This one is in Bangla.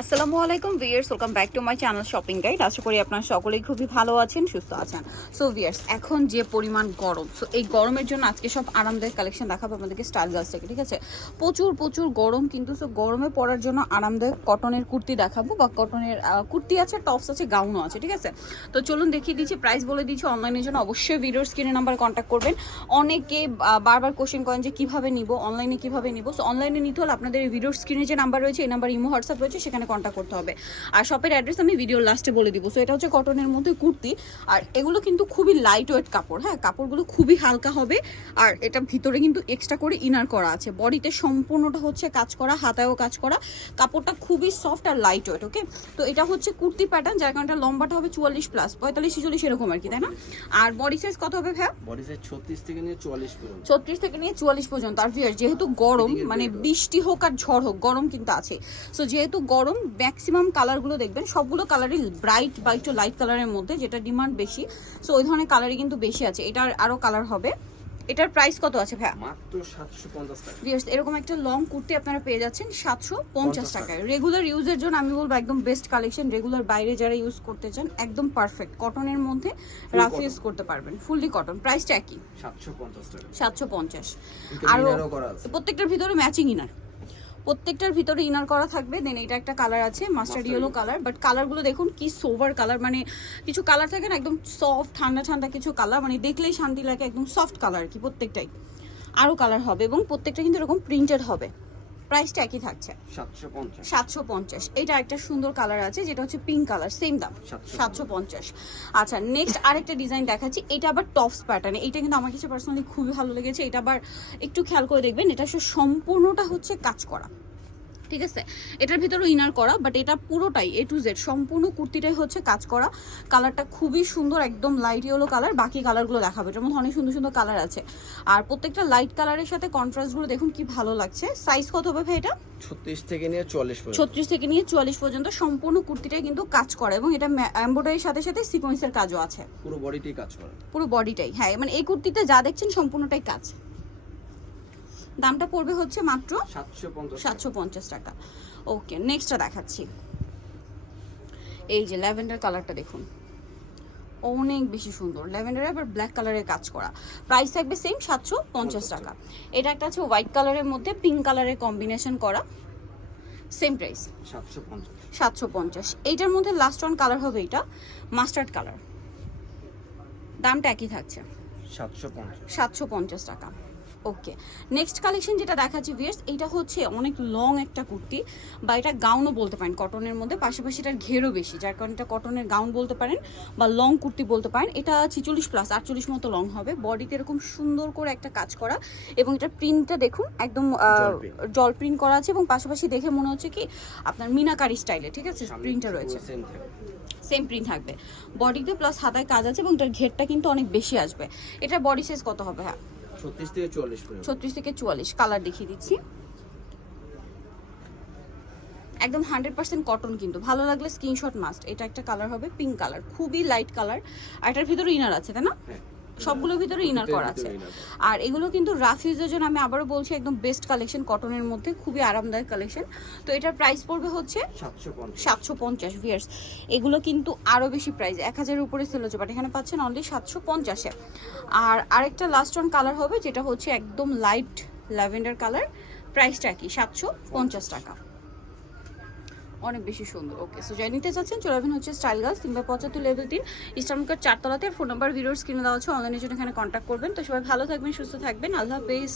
আসসালামু আলাইকুম viewers welcome back to my channel shopping guide. আশা করি আপনারা সকলেই খুবই ভালো আছেন, সুস্থ আছেন। সো ভিয়ার্স এখন যে পরিমাণ গরম সো এই গরমের জন্য আজকে সব আরামদায়ক কালেকশন দেখাবো আপনাদেরকে স্টাইল গার্লস থেকে, ঠিক আছে? প্রচুর প্রচুর গরম কিন্তু সো গরমে পরার জন্য আরামদায়ক কটনের কুর্তি দেখাবো, বা কটনের কুর্তি আছে টপস আছে গাউনও আছে, ঠিক আছে? তো চলুন দেখিয়ে দিচ্ছি প্রাইস বলে দিচ্ছি অনলাইনের জন্য। অবশ্যই ভিডিওর স্ক্রিনে নাম্বার কন্ট্যাক্ট করবেন। অনেকে বারবার কোশ্চেন করেন যে কীভাবে নিব অনলাইনে কীভাবে নিব? সো অনলাইনে নিতে হলে আপনাদের ভিডিওর স্ক্রিনে যে নাম্বার রয়েছে, এই নাম্বার ইমো হোয়াটসঅ্যাপ রয়েছে, সেখানে কন্ট্যাক্ট করতে হবে। আর শপের অ্যাড্রেস আমি ভিডিওর লাস্টে বলে দিব। সো এটা হচ্ছে কটনের মধ্যে কুর্তি। আর এগুলো কিন্তু খুবই লাইট ওয়েট কাপড় হ্যাঁ? কাপড়গুলো খুবই হালকা হবে। আর এটা ভিতরে কিন্তু এক্সট্রা করে ইনার করা আছে। বডিতে সম্পূর্ণটা হচ্ছে কাজ করা হাতায়ও কাজ করা। কাপড়টা খুবই সফট আর লাইট ওয়েট ওকে তো এটা হচ্ছে কুর্তি প্যাটার্ন যার কারণে লম্বাটা হবে চুয়াল্লিশ প্লাস পঁয়তাল্লিশ ছিচল্লিশ এরকম আর কি তাই না? আর বডি সাইজ কত হবে ভ্যা বডি সাইজ ছত্রিশ থেকে নিয়ে চুয়াল্লিশ পর্যন্ত। ছত্রিশ থেকে নিয়ে চুয়াল্লিশ পর্যন্ত। আর যেহেতু গরম মানে বৃষ্টি হোক আর ঝড় হোক গরম কিন্তু আছে। সো যেহেতু গরম ম্যাক্সিমাম কালারগুলো দেখবেন সবগুলো কালারই ব্রাইট বা একটু লাইট কালারের মধ্যে যেটা ডিমান্ড বেশি। সো ওই ধরনের কালারই কিন্তু বেশি আছে। এটার আরও কালার হবে। এটার প্রাইস কত আছে ভাইয়া? মাত্র সাতশো পঞ্চাশ টাকা। ভিউয়ার্স এরকম একটা লং কুর্তি আপনারা পেয়ে যাচ্ছেন সাতশো পঞ্চাশ টাকায়। রেগুলার ইউজের জন্য আমি বলব একদম বেস্ট কালেকশন রেগুলার বাইরে যারা ইউজ করতে চান একদম পারফেক্ট কটনের মধ্যে রাফ ইউজ করতে পারবেন। ফুললি কটন প্রাইসটা একই। সাতশো পঞ্চাশ টাকা। সাতশো পঞ্চাশ। ভিতরে আরও প্রত্যেকটার ভিতরে ম্যাচিং ইনার প্রত্যেকটার ভিতরে ইনার করা থাকবে দেন এটা একটা কালার আছে মাস্টার ইয়েলো কালার বাট কালারগুলো দেখুন কি সোভার কালার মানে কিছু কালার থাকে না একদম সফট ঠান্ডা ঠান্ডা কিছু কালার মানে দেখলেই শান্তি লাগে একদম সফট কালার কি প্রত্যেকটাই। আরও কালার হবে এবং প্রত্যেকটা কিন্তু এরকম প্রিন্টেড হবে। প্রাইসটা একই থাকছে। সাতশো পঞ্চাশ। এটা একটা সুন্দর কালার আছে যেটা হচ্ছে পিঙ্ক কালার সেম দাম। সাতশো পঞ্চাশ। আচ্ছা নেক্সট আরেকটা ডিজাইন দেখাচ্ছি। এটা আবার টপস প্যাটার্নে এটা কিন্তু আমার কাছে পার্সোনালি খুবই ভালো লেগেছে। এটা আবার একটু খেয়াল করে দেখবেন এটা সম্পূর্ণটা হচ্ছে কাজ করা ঠিক আছে? এটার ভিতরে ইনার করা বাট এটা পুরোটাই এ টু জেড সম্পূর্ণ কুর্তিটাই হচ্ছে কাজ করা। কালারটা খুবই সুন্দর একদম লাইট ইয়েলো কালার বাকি কালারগুলো দেখাবে। এটার মধ্যে অনেক সুন্দর সুন্দর কালার আছে। আর প্রত্যেকটা লাইট কালারের সাথে কন্ট্রাস্টগুলো দেখুন কি ভালো লাগছে। সাইজ কত হবে ভাই এটা? ছত্রিশ থেকে নিয়ে চুয়াল্লিশ ছত্রিশ থেকে নিয়ে চুয়াল্লিশ পর্যন্ত সম্পূর্ণ কুর্তিটাই কিন্তু কাজ করে এবং এটা এম্ব্রয়ডারির সাথে সাথে সিকোয়েন্সের কাজও আছে। পুরো বডিটি কাজ করে। পুরো বডিটাই হ্যাঁ মানে এই কুর্তিতে যা দেখছেন সম্পূর্ণটাই কাজ। দামটা পড়বে হচ্ছে মাত্র সাতশো পঞ্চাশ টাকা। ওকে নেক্সটটা দেখাচ্ছি। এই যে ল্যাভেন্ডার কালারটা দেখুন। অনেক বেশি সুন্দর। ল্যাভেন্ডারে আবার ব্ল্যাক কালারের কাজ করা। প্রাইস থাকবে সেম সাতশো পঞ্চাশ টাকা। এটা একটা আছে হোয়াইট কালারের মধ্যে পিঙ্ক কালারের কম্বিনেশন করা। সেম প্রাইস সাতশো পঞ্চাশ। সাতশো পঞ্চাশ। এইটার মধ্যে লাস্ট ওয়ান কালার হবে এটা মাস্টার্ড কালার দামটা একই থাকছে। সাতশো পঞ্চাশ। সাতশো পঞ্চাশ টাকা। ওকে নেক্সট কালেকশন যেটা দেখাচ্ছি ভিয়ার্স এটা হচ্ছে অনেক লং একটা কুর্তি বা এটা গাউনও বলতে পারেন কটনের মধ্যে পাশাপাশি এটার ঘেরও বেশি যার কারণে এটা কটনের গাউন বলতে পারেন বা লং কুর্তি বলতে পারেন এটা ছিচল্লিশ প্লাস আটচল্লিশ মতো লং হবে বডিতে এরকম সুন্দর করে একটা কাজ করা এবং এটার প্রিন্টটা দেখুন একদম জল প্রিন্ট করা আছে এবং পাশাপাশি দেখে মনে হচ্ছে কি আপনার মিনাকারি স্টাইলে ঠিক আছে? প্রিন্টটা রয়েছে। সেম প্রিন্ট থাকবে। বডিতে প্লাস হাতায় কাজ আছে এবং এটার ঘেরটা কিন্তু অনেক বেশি আসবে। এটার বডি সাইজ কত হবে? হ্যাঁ ছত্রিশ থেকে চুয়াল্লিশ পর্যন্ত ছত্রিশ থেকে চুয়াল্লিশ কালার দেখিয়ে দিচ্ছি। একদম হান্ড্রেড পার্সেন্ট কটন কিন্তু। ভালো লাগলে স্ক্রিনশট মাস্ট এটা একটা কালার হবে পিঙ্ক কালার খুবই লাইট কালার আর এটার ভিতরে ইনার আছে তাই না? হ্যাঁ। সবগুলোর ভিতরে ইনার করা আছে। আর এগুলো কিন্তু রাফ ইউজের জন্য আমি আবারও বলছি একদম বেস্ট কালেকশন কটনের মধ্যে খুবই আরামদায়ক কালেকশন তো এটার প্রাইস পড়বে হচ্ছে সাতশো পঞ্চাশ। সাতশো পঞ্চাশ ভিয়ার্স এগুলো কিন্তু আরও বেশি প্রাইস এক হাজারের উপরে সেল হচ্ছে বাট এখানে পাচ্ছেন অনলি সাতশো পঞ্চাশে। আর আরেকটা লাস্ট অন কালার হবে যেটা হচ্ছে একদম লাইট ল্যাভেন্ডার কালার প্রাইসটা কি? সাতশো পঞ্চাশ টাকা। অনেক বেশি সুন্দর। ওকে সো যাই, নিতে চাচ্ছেন, চলে আসবেন হচ্ছে স্টাইল গার্লস কিংবা পঁচাত্তর লেভেল তিন। ইস্টার্নকার চারতলাতে ফোন নাম্বার ভিডিওর স্ক্রিনে দেওয়া আছে অনলাইনের জন্য এখানে কন্ট্যাক্ট করবেন। তো সবাই ভালো থাকবেন, সুস্থ থাকবেন। আল্লাহ হাফেজ।